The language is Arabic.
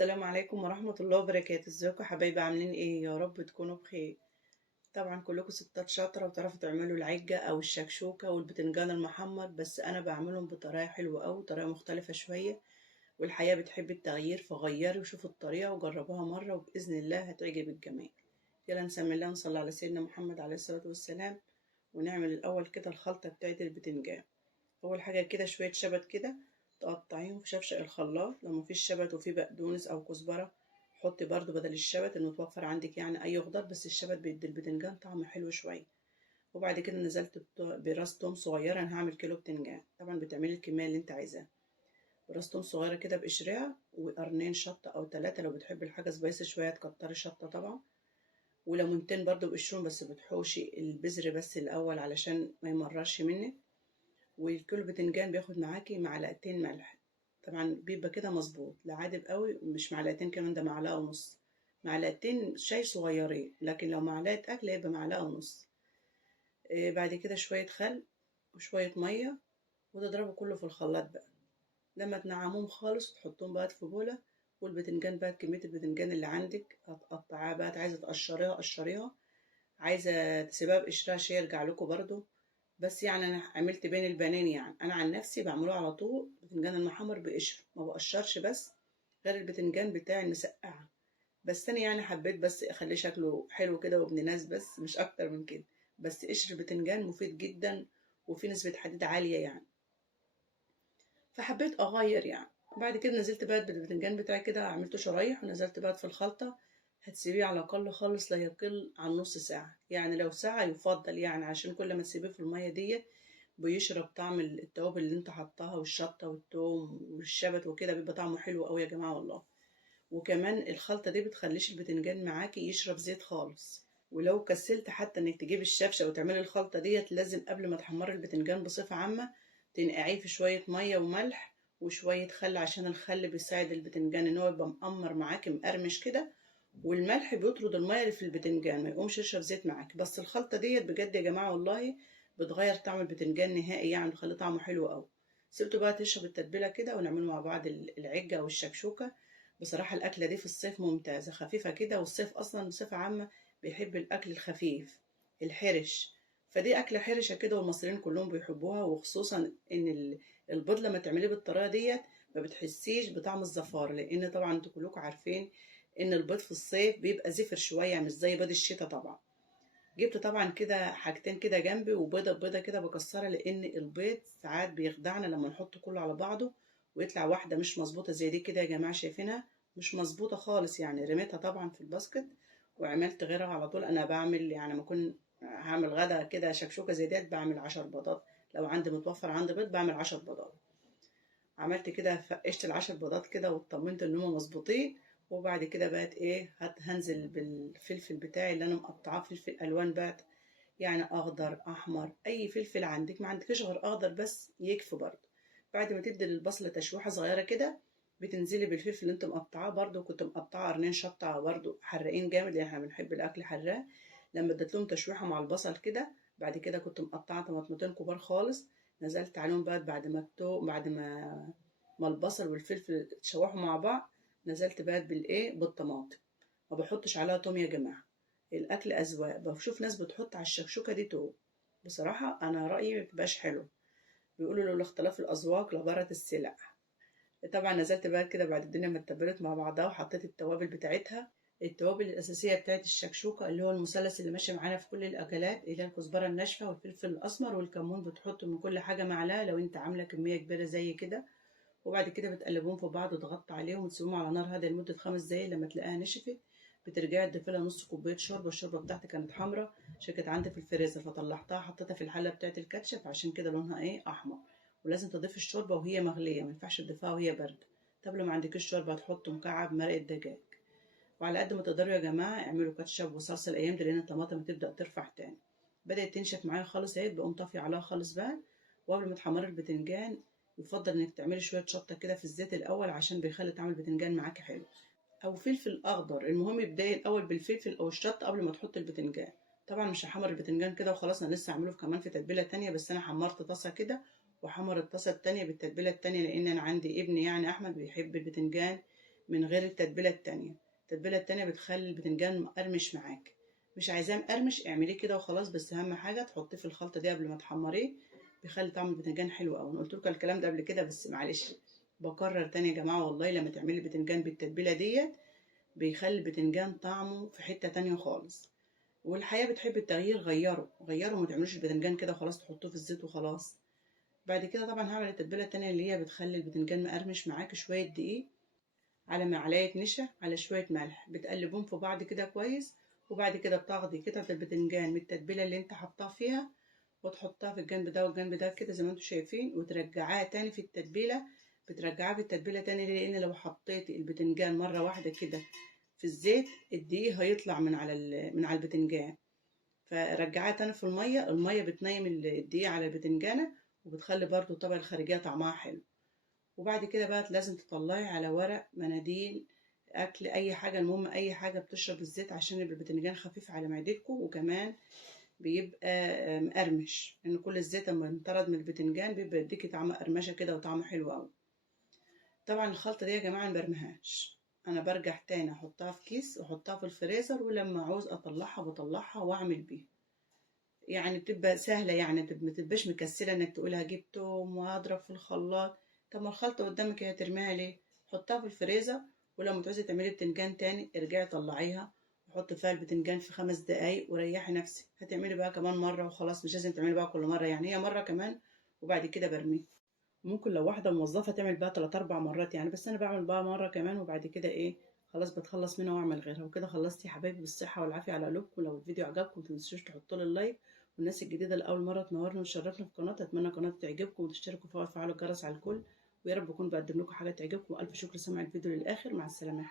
السلام عليكم ورحمة الله وبركاته. ازيكم يا حبايبي؟ عاملين ايه؟ يا رب تكونوا بخير. طبعا كلكم ستات شاطرة وتعرفوا تعملوا العجة او الشكشوكة والبتنجان المحمر، بس انا بعملهم بطريقة حلوة اوي، طريقة مختلفة شوية. والحياة بتحب التغيير، فغيري وشوفوا الطريقة وجربوها مرة وبإذن الله هتعجب الجميع. يلا نسمي الله ونصلي على سيدنا محمد عليه الصلاة والسلام. ونعمل الأول كده الخلطة بتاعت البتنجان. اول حاجه كده شويه شبت كده، تقطعيهم في شفشق الخلاط. لو مفيش شبت وفي بقدونس او كزبره، حطي برضو بدل الشبت المتوفر عندك يعني اي خضار، بس الشبت بيدي البتنجان طعم حلو شويه. وبعد كده نزلت براس توم صغيره، انا هعمل كيلو بتنجان، طبعا بتعملي الكميه اللي انت عايزاها. براس توم صغيره كده بقشرها، وقرنين شطه او ثلاثه لو بتحبي الحاجه سبايسي شويه تكتري شطه طبعا. وليمونتين برضو بقشرهم، بس بتحوشي البذر بس الاول علشان ما يمررش منك. والكيلو بتنجان بياخد معاكي معلقتين ملح. طبعا بيبقى كده مظبوط، لا عادب قوي مش معلقتين كمان، ده معلقه ونص. معلقتين شاي صغيرين، لكن لو معلقه اكل يبقى معلقه ونص. بعد كده شويه خل وشويه ميه، وتضربوا كله في الخلاط بقى لما تنعموهم خالص، وتحطوهم بقى في بوله. والبتنجان بقى كميه البتنجان اللي عندك هتقطعيها بقى، عايزه تقشريها قشريها، عايزه تسيبها بقشرها شي يرجع لكم برضو. بس يعني انا عملت بين البنين، يعني انا عن نفسي بعمله على طول بتنجان المحمر بقشر، ما بقشرش بس غير البتنجان بتاعي المسقعه. بس انا يعني حبيت بس اخليه شكله حلو كده وابن ناس، بس مش اكتر من كده. بس قشر البتنجان مفيد جدا، وفي نسبة حديد عالية يعني، فحبيت اغير يعني. بعد كده نزلت بقى بالبتنجان بتاعي كده، عملته شرايح ونزلت بقى في الخلطة. هتسيبيه على الأقل خالص لا يقل عن نص ساعة، يعني لو ساعة يفضل، يعني عشان كل ما تسيبيه في المية دي بيشرب طعم التوابل اللي انت حطاها، والشطة والثوم والشبت وكده، بيبقى طعمه حلو قوي يا جماعة والله. وكمان الخلطة دي بتخليش البتنجان معاكي يشرب زيت خالص. ولو كسلت حتى انك تجيب الشبشة وتعملي الخلطة ديت، لازم قبل ما تحمري البتنجان بصفة عامة تنقعيه في شوية مية وملح وشوية خل، عشان الخل بيساعد البتنجان ان هو يبقى مقمر معاكي مقرمش كده. والملح بيطرد المية اللي في البتنجان، ما يقومش يشرب زيت معاكي. بس الخلطة ديت بجد يا جماعة والله بتغير طعم البتنجان نهائي، يعني بتخلي طعمه حلو قوي. سيبته بقى تشرب التتبيلة كده، ونعمل مع بعض العجة أو الشكشوكة. بصراحة الأكلة دي في الصيف ممتازة، خفيفة كده، والصيف أصلا بصفة عامة بيحب الأكل الخفيف الحرش. فدي أكلة حرشة كده، والمصريين كلهم بيحبوها، وخصوصا إن البيض لما تعمليه بالطريقة ديت ما بتحسيش بطعم الزفار، لأن طبعا انتوا كلكم عارفين إن البيض في الصيف بيبقى زفر شوية، مش زي بيض الشتاء طبعا. جبت طبعا كده حاجتين كده جنبي، وبيضة بيضة كده بكسرها، لأن البيض ساعات بيخدعنا لما نحط كله على بعضه ويطلع واحدة مش مظبوطة زي دي كده يا جماعة، شايفينها مش مظبوطة خالص يعني. رميتها طبعا في الباسكت وعملت غيرها على طول. أنا بعمل يعني ما أكون هعمل غدا كده شكشوكة زي ديت بعمل 10 بيضات، لو عندي متوفر عندي بيض بعمل 10 بيضات. عملت كده فقشت ال10 بيضات كده واطمنت ان هم مظبوطين. وبعد كده بقت ايه، هنزل بالفلفل بتاعي اللي انا مقطعاه فلفل الوان بقى، يعني اخضر احمر اي فلفل عندك، ما عندكش غير اخضر بس يكفي برضه. بعد ما تدي البصله تشويحه صغيره كده، بتنزلي بالفلفل اللي انت مقطعاه، برضه كنت مقطعه قرنين شطه برضه حراقين جامد لان احنا بنحب الاكل حراق. لما اديت لهم تشويحه مع البصل كده، بعد كده كنت مقطعه طماطمتين كبار خالص، نزلت عليهم بقى بعد ما البصل والفلفل اتشوحوا مع بعض، نزلت بقى بالايه بالطماطم. ما بحطش عليها توم يا جماعه، الاكل اذواق. بشوف ناس بتحط على الشكشوكه دي توم، بصراحه انا رايي مبتبقاش حلو. بيقولوا لولا اختلاف الاذواق لبارت السلع. طبعا نزلت بقى كده بعد الدنيا ما اتبلت مع بعضها، وحطيت التوابل بتاعتها. التوابل الأساسية بتاعت الشكشوكة اللي هو المثلث اللي ماشي معانا في كل الأكلات، اللي هي الكزبرة الناشفة والفلفل الأسمر والكمون، بتحط من كل حاجة معلقة لو أنت عاملة كمية كبيرة زي كده. وبعد كده بتقلبهم في بعض وتغطي عليهم وتسيبهم على نار هادية لمدة 5 دقايق. لما تلاقيها نشفت بترجعي تضيفي لها نص كوباية شوربة. الشوربة بتاعتي كانت حمرا عشان كانت عندي في الفريزر، فطلعتها حطيتها في الحلة بتاعت الكاتشب، عشان كده لونها ايه أحمر. ولازم تضيفي الشوربة وهي مغلية، ما ينفعش تضيفيها وهي باردة. طب لو ما عندكيش شوربة هتحطوا مكعب مرقة دجاج. وعلى قد ما تقدروا يا جماعة اعملوا كاتشب وصلصة الأيام دي، لأن الطماطم بتبدأ ترفع تاني. بدأت تنشف معايا خالص اهي، بقوم طافية عليها خالص بقى. وقبل ما تحمري البتنجان يفضل انك تعملي شوية شطة كده في الزيت الأول، عشان بيخلي طعم البتنجان معاكي حلو. أو فلفل أخضر، المهم ابدأي الأول بالفلفل أو الشطة قبل ما تحطي البتنجان. طبعا مش هحمر البتنجان كده وخلاص، أنا لسه هعمله كمان في تتبيلة تانية، بس أنا حمرت طاسة كده وحمر الطاسة التانية بالتتبيلة التانية، لأن أنا عندي ابني يعني أحمد بيحب البتنجان من غير التتبيله التانية. التتبيله التانية بتخلي البتنجان مقرمش معاك. مش عايزاه مقرمش اعمليه كده وخلاص، بس اهم حاجه تحطيه في الخلطه دي قبل ما تحمريه، بيخلي طعم البتنجان حلو قوي. انا قلت لكم الكلام ده قبل كده بس معلش بكرر تاني يا جماعه، والله لما تعملي البتنجان بالتتبيله ديت بيخلي البتنجان طعمه في حته تانية خالص. والحياه بتحب التغيير، غيروا ما تعملوش البتنجان كده وخلاص تحطوه في الزيت وخلاص. بعد كده طبعا هعمل التتبيله التانية اللي هي بتخلي البتنجان مقرمش معاك، شويه دقيق على معلقه نشا على شويه ملح، بتقلبهم في بعض كده كويس. وبعد كده بتاخدي قطعه البتنجان من التتبيله اللي انت حطاها فيها وتحطها في الجنب ده والجنب ده كده زي ما انتم شايفين، وترجعاها تاني في التتبيله. بترجعها في التتبيله تاني ليه؟ لان لو حطيتي البتنجان مره واحده كده في الزيت الدقيق هيطلع من على البتنجان. فرجعاها تاني في الميه بتنيم الدقيق على البتنجانه، وبتخلي برضو الطبقه الخارجيه طعمها حلو. وبعد كده بقى لازم تطلعي على ورق مناديل اكل، اي حاجه، المهم اي حاجه بتشرب الزيت عشان يبقى البتنجان خفيف على معدتكم، وكمان بيبقى مقرمش، لان كل الزيت لما انطرد من البتنجان بيبقى يديكي طعم قرمشه كده وطعمه حلو قوي. طبعا الخلطه دي يا جماعه مبرمهاش، انا برجع تاني احطها في كيس واحطها في الفريزر، ولما عاوز اطلعها بطلعها واعمل بيها. يعني بتبقى سهله، يعني ما تبقاش مكسله انك تقول هجيب توم وهضرب في الخلاط. طب ما الخلطه قدامك هي ترميها ليه؟ حطها في الفريزر، ولما تعوزي تعملي بتنجان تاني ارجعي طلعيها وحطي فيها البتنجان في 5 دقايق وريحي نفسك. هتعملي بقى كمان مره وخلاص، مش لازم تعملي بقى كل مره، يعني هي مره كمان وبعد كده برميه. ممكن لو واحده موظفه تعمل بقى 3 4 مرات يعني، بس انا بعمل بقى مره كمان وبعد كده ايه خلاص بتخلص منها واعمل غيرها. وكده خلصت يا حبايبي، بالصحه والعافيه على قلوبكم. لو الفيديو عجبكم متنسوش تحطوا لي اللايك، والناس الجديده اللي اول مره تنورنا وتشرفنا في القناه اتمنى القناه تعجبكم وتشتركوا فيها وتفعلوا الجرس على الكل. ويا رب اكون بقدم لكم حاجه تعجبكم. الف شكر سمع الفيديو للاخر، مع السلامه يا حبايبي.